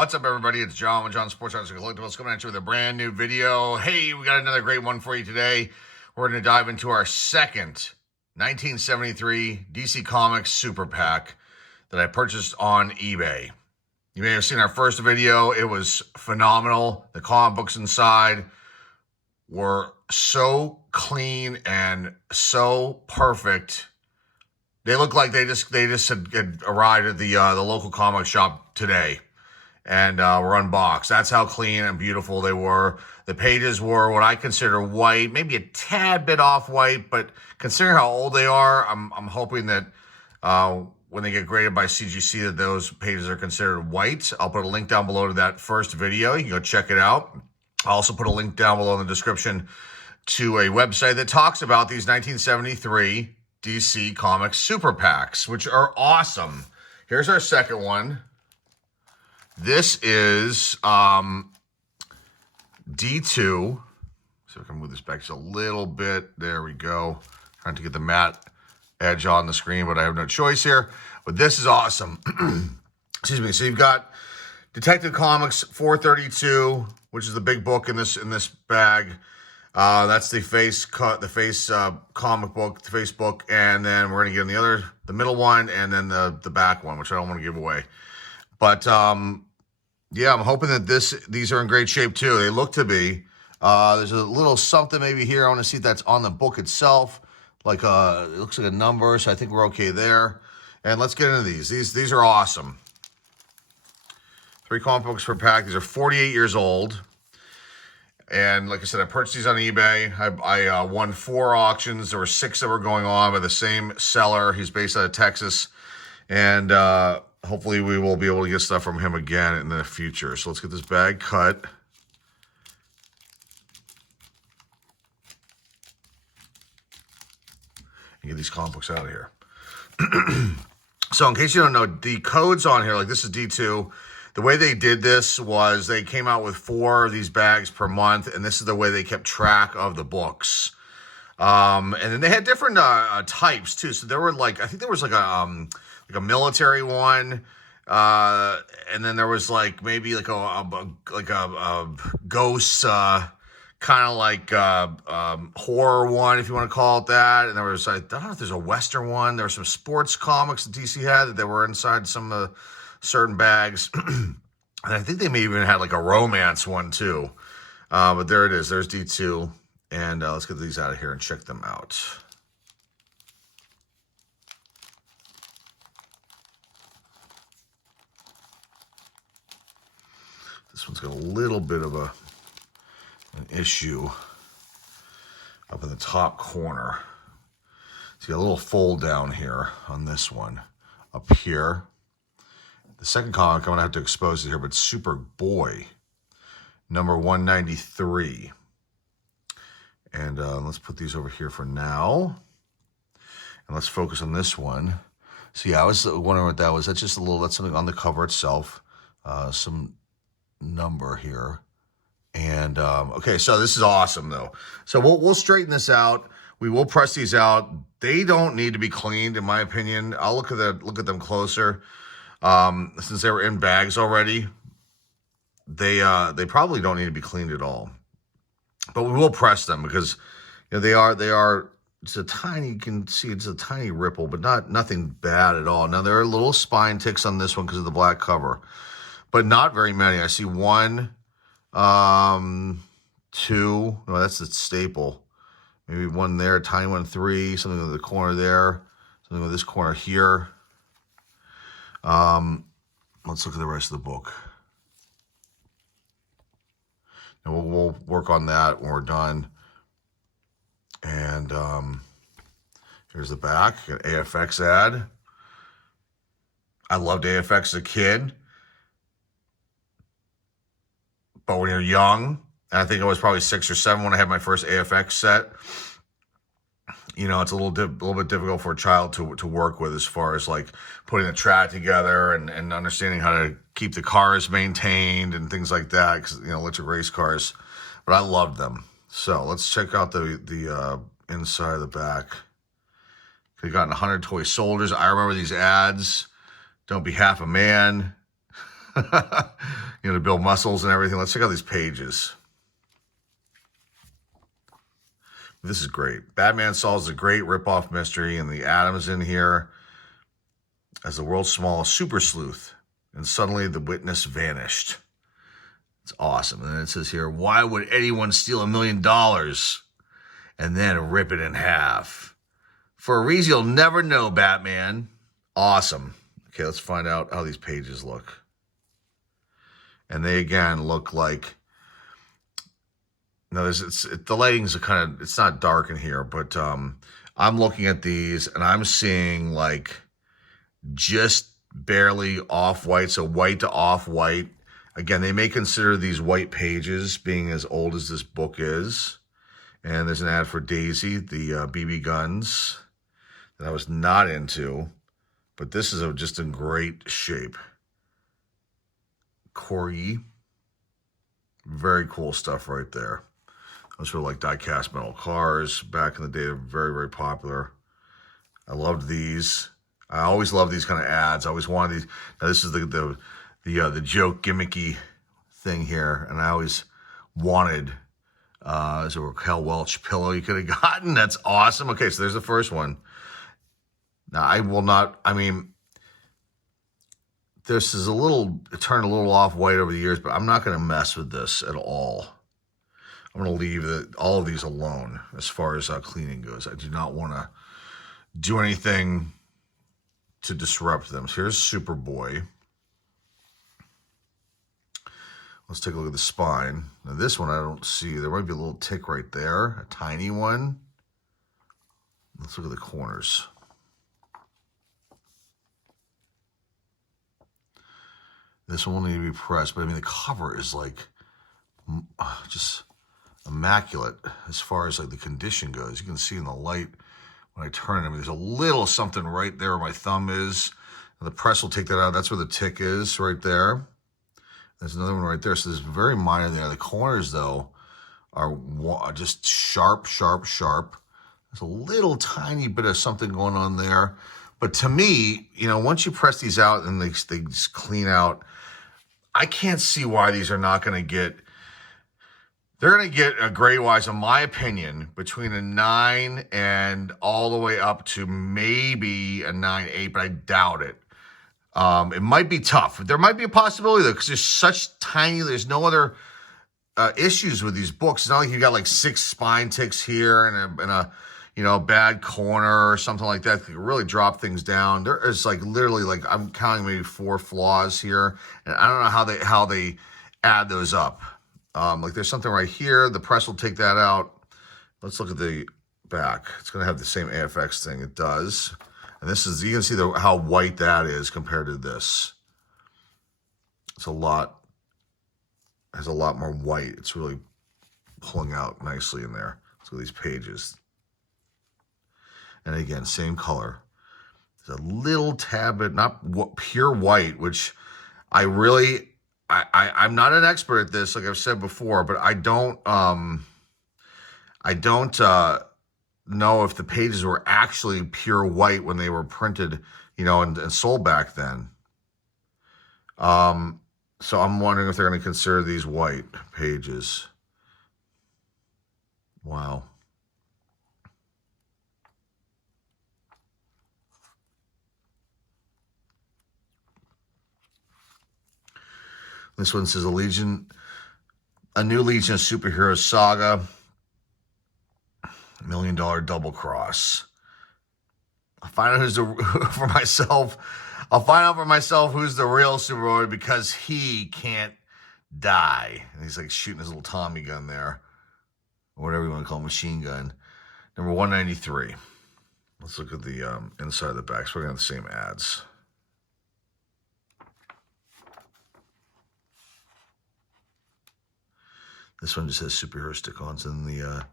What's up, everybody? It's John with John Sports Arts and Collectibles coming at you with a brand new video. Hey, we got another great one for you today. We're going to dive into our second 1973 DC Comics Super Pack that I purchased on eBay. You may have seen our first video. It was phenomenal. The comic books inside were so clean and so perfect. They look like they just had arrived at the local comic shop today and were unboxed. That's how clean and beautiful they were. The pages were what I consider white, maybe a tad bit off white, but considering how old they are, I'm hoping that when they get graded by CGC that those pages are considered white. I'll put a link down below to that first video. You can go check it out. I'll also put a link down below in the description to a website that talks about these 1973 DC Comics Super Packs, which are awesome. Here's our second one. This is D2. So I can move this back just a little bit. There we go. Trying to get the matte edge on the screen, but I have no choice here. But this is awesome. Excuse me. So you've got Detective Comics 432, which is the big book in this bag. That's the face comic book, the face book, and then we're gonna get in the middle one, and then the back one, which I don't want to give away. But yeah, I'm hoping that these are in great shape too. They look to be. There's a little something maybe here. I want to see if that's on the book itself. Like it looks like a number, so I think we're okay there. And let's get into these. These are awesome. 3 comic books per pack. These are 48 years old. And like I said, I purchased these on eBay. I won 4 auctions. There were 6 that were going on by the same seller. He's based out of Texas. And hopefully we will be able to get stuff from him again in the future. So let's get this bag cut. And get these comic books out of here. So in case you don't know, the codes on here, like this is D2. The way they did this was they came out with 4 of these bags per month, and this is the way they kept track of the books. And then they had different types too. So there were I think there was like a military one, and then there was maybe like a ghost kind of like horror one, if you want to call it that. And there was I don't know if there's a Western one. There were some sports comics that DC had that were inside some of the certain bags. And I think they may even had like a romance one too. But there it is. There's D2. And let's get these out of here and check them out. This one's got a little bit of an issue up in the top corner. So you got a little fold down here on this one. Up here. The second comic, I'm going to have to expose it here, but Superboy, number 193. And let's put these over here for now. And let's focus on this one. So yeah, I was wondering what that was. That's just that's something on the cover itself. Some number here. And, okay, so this is awesome, though. So we'll straighten this out. We will press these out. They don't need to be cleaned, in my opinion. I'll look at them closer. Since they were in bags already, they probably don't need to be cleaned at all. But we will press them because they are. It's a tiny. You can see it's a tiny ripple, but nothing bad at all. Now there are little spine ticks on this one because of the black cover, but not very many. I see 1, 2. No, that's the staple. Maybe 1 there, a tiny 1, 3. Something in the corner there. Something with this corner here. Let's look at the rest of the book. And we'll work on that when we're done. And here's the back. Got an AFX ad. I loved AFX as a kid. But when you're young, and I think I was probably 6 or 7 when I had my first AFX set, it's a little bit difficult for a child to work with as far as putting the track together and understanding how to keep the cars maintained and things like that. Because electric race cars, but I loved them. So let's check out the inside of the back. We got 100 toy soldiers. I remember these ads. Don't be half a man. to build muscles and everything. Let's check out these pages. This is great. Batman solves a great ripoff mystery, and the Atom is in here as the world's smallest super sleuth. And suddenly the witness vanished. It's awesome. And then it says here, why would anyone steal $1 million and then rip it in half? For a reason you'll never know, Batman. Awesome. Okay, let's find out how these pages look. And they, again, look like... No, the lighting's it's not dark in here, but I'm looking at these and I'm seeing like just barely off-white, so white to off-white. Again, they may consider these white pages being as old as this book is. And there's an ad for Daisy, the BB guns that I was not into, but this is just in great shape. Corgi, very cool stuff right there. Those were like die-cast metal cars back in the day. They're very, very popular. I loved these. I always love these kind of ads. I always wanted these. Now this is the joke gimmicky thing here, and I always wanted is a Raquel Welch pillow you could have gotten. That's awesome. Okay, so there's the first one. Now I will not. I mean, this is it turned a little off white over the years, but I'm not going to mess with this at all. I'm going to leave all of these alone as far as cleaning goes. I do not want to do anything to disrupt them. So here's Superboy. Let's take a look at the spine. Now this one I don't see. There might be a little tick right there, a tiny one. Let's look at the corners. This one will need to be pressed, but I mean the cover is like just immaculate as far as like the condition goes. You can see in the light when I turn it. I mean, there's a little something right there where my thumb is. And the press will take that out. That's where the tick is right there. There's another one right there. So there's very minor there. The corners, though, are just sharp, sharp, sharp. There's a little tiny bit of something going on there. But to me, once you press these out and they just clean out, I can't see why these are not going to get... They're going to get a grade-wise, in my opinion, between a 9 and all the way up to maybe a 9.8, but I doubt it. It might be tough. There might be a possibility, though, because there's no other issues with these books. It's not like you got like 6 spine ticks here and a bad corner or something like that. Could really drop things down. There is like literally like I'm counting maybe 4 flaws here, and I don't know how they add those up. Like there's something right here. The press will take that out. Let's look at the back. It's going to have the same AFX thing. It does. And this is, you can see how white that is compared to this. It's has a lot more white. It's really pulling out nicely in there. Let's look at these pages. And again, same color. There's a little tad bit, not pure white, which I'm not an expert at this, like I've said before, but I don't know if the pages were actually pure white when they were printed, and sold back then. So I'm wondering if they're going to consider these white pages. Wow. This one says a new Legion of Superheroes saga, $1 million double cross. I'll find out for myself who's the real Superboy because he can't die. And he's like shooting his little Tommy gun there, or whatever you want to call it, machine gun. Number 193. Let's look at the inside of the back. So we're going to have the same ads. This one just has superhero stick-ons and the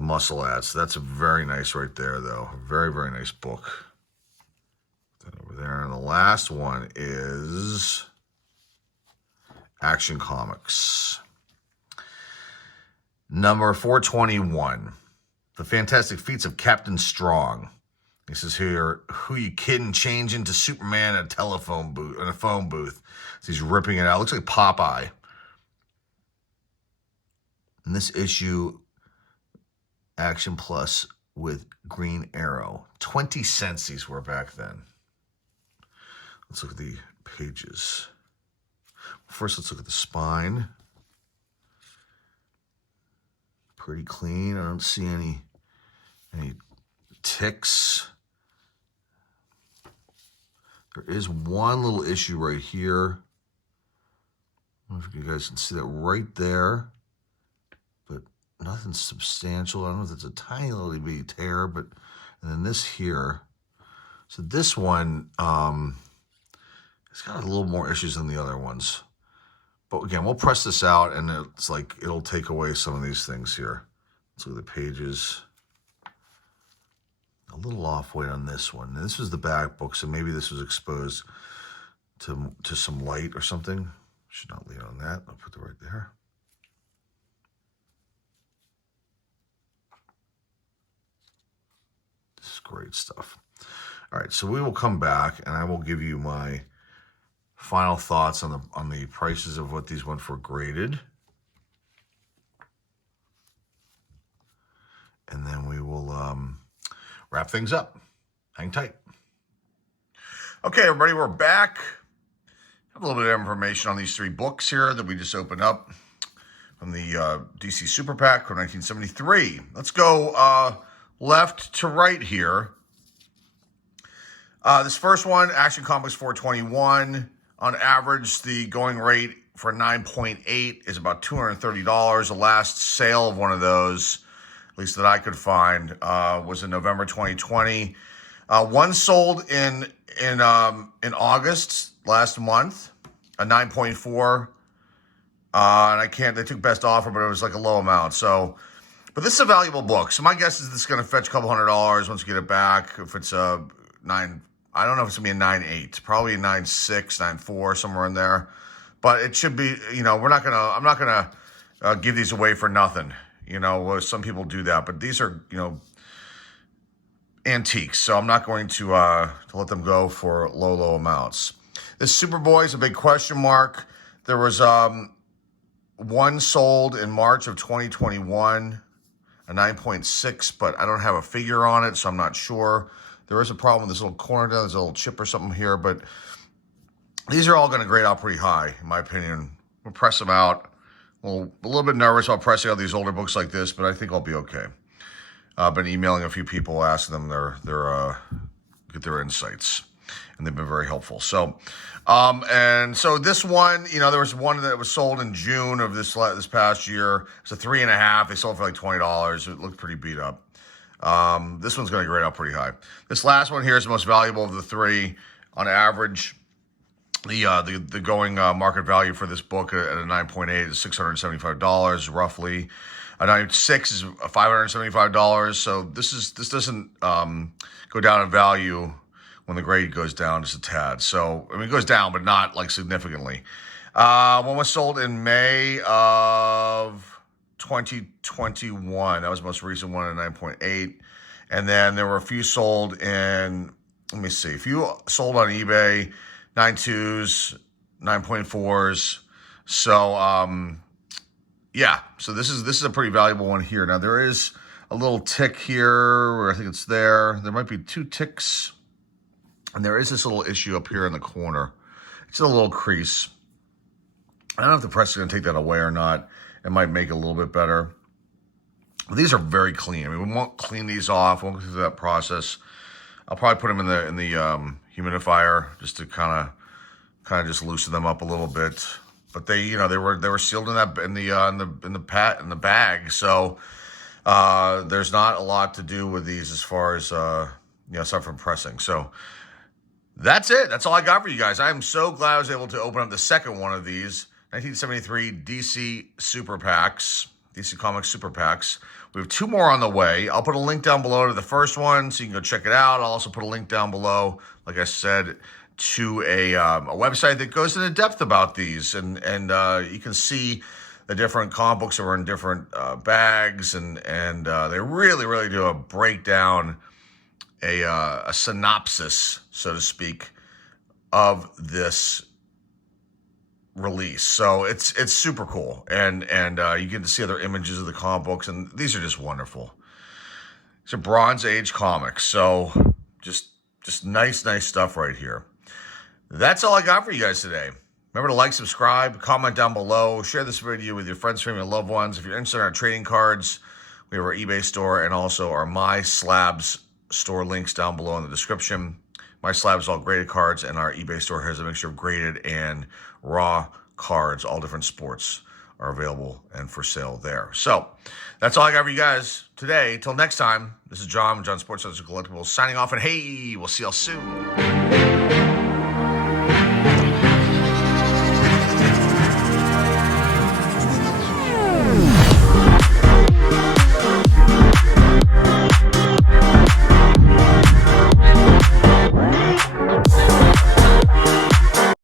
muscle ads. So that's very nice right there, though. Very, very nice book. Put that over there. And the last one is Action Comics. Number 421. The Fantastic Feats of Captain Strong. He says here, who you kidding, change into Superman in a phone booth. So he's ripping it out. Looks like Popeye. And this issue, Action Plus with Green Arrow. 20 cents these were back then. Let's look at the pages. First, let's look at the spine. Pretty clean. I don't see any ticks. There is one little issue right here. I don't know if you guys can see that right there, but nothing substantial. I don't know if it's a tiny little bitty tear, but and then this here. So this one, it's got a little more issues than the other ones. But again, we'll press this out, and it's like it'll take away some of these things here. Let's look at the pages. A little off white on this one. This was the back book, so maybe this was exposed to some light or something. Should not lean on that. I'll put it right there. This is great stuff. All right, so we will come back, and I will give you my final thoughts on the prices of what these went for graded. And then we will wrap things up. Hang tight. Okay, everybody, we're back. I have a little bit of information on these three books here that we just opened up from the DC Super PAC from 1973. Let's go left to right here. This first one, Action Comics 421. On average, the going rate for 9.8 is about $230. The last sale of one of those, at least that I could find, was in November 2020. One sold in August last month, a 9.4. And they took best offer, but it was like a low amount. So, but this is a valuable book. So my guess is this is going to fetch a couple $100 once you get it back. If it's a 9, I don't know if it's going to be a 9.8, probably a 9.6, 9.4, somewhere in there. But it should be, I'm not going to give these away for nothing. Some people do that, but these are, antiques. So I'm not going to let them go for low amounts. This Superboy is a big question mark. There was one sold in March of 2021, a 9.6, but I don't have a figure on it, so I'm not sure. There is a problem with this little corner down. There's a little chip or something here, but these are all going to grade out pretty high, in my opinion. We'll press them out. Well, a little bit nervous about pressing out these older books like this, but I think I'll be okay. I've been emailing a few people, asking them get their insights, and they've been very helpful. So, and so this one, there was one that was sold in June of this past year. It's a 3.5. They sold for like $20. It looked pretty beat up. This one's going to grade out pretty high. This last one here is the most valuable of the three. On average, the going market value for this book at a 9.8 is $675 roughly. A 9.6 is $575. So this doesn't go down in value when the grade goes down just a tad. So it goes down, but not like significantly. One was sold in May of 2021. That was the most recent one at 9.8. And then there were a few sold in, let me see, a few sold on eBay, 9.2s, 9.4s. So, yeah, so this is a pretty valuable one here. Now, there is a little tick here where I think it's there. There might be two ticks. And there is this little issue up here in the corner. It's a little crease. I don't know if the press is going to take that away or not. It might make it a little bit better. But these are very clean. We won't clean these off. We won't go through that process. I'll probably put them in the humidifier just to kind of just loosen them up a little bit. But they were sealed in the bag. So there's not a lot to do with these as far as aside from pressing. So that's it. That's all I got for you guys. I am so glad I was able to open up the second one of these. 1973 DC Super PACs, DC Comics Super PACs. We have two more on the way. I'll put a link down below to the first one so you can go check it out. I'll also put a link down below, like I said, to a website that goes into depth about these. And you can see the different comic books that are in different bags. And they really, really do a breakdown a synopsis, so to speak, of this release. So it's super cool, and you get to see other images of the comic books, and these are just wonderful. It's a Bronze Age comics, so just nice stuff right here. That's all I got for you guys today. Remember to like, subscribe, comment down below, share this video with your friends, family, and loved ones. If you're interested in our trading cards, we have our eBay store and also our My Slabs store, links down below in the description. My Slabs all graded cards, and our eBay store has a mixture of graded and raw cards. All different sports are available and for sale there. So that's all I got for you guys today. Till next time, this is John Sports Collectibles signing off, and hey, we'll see y'all soon.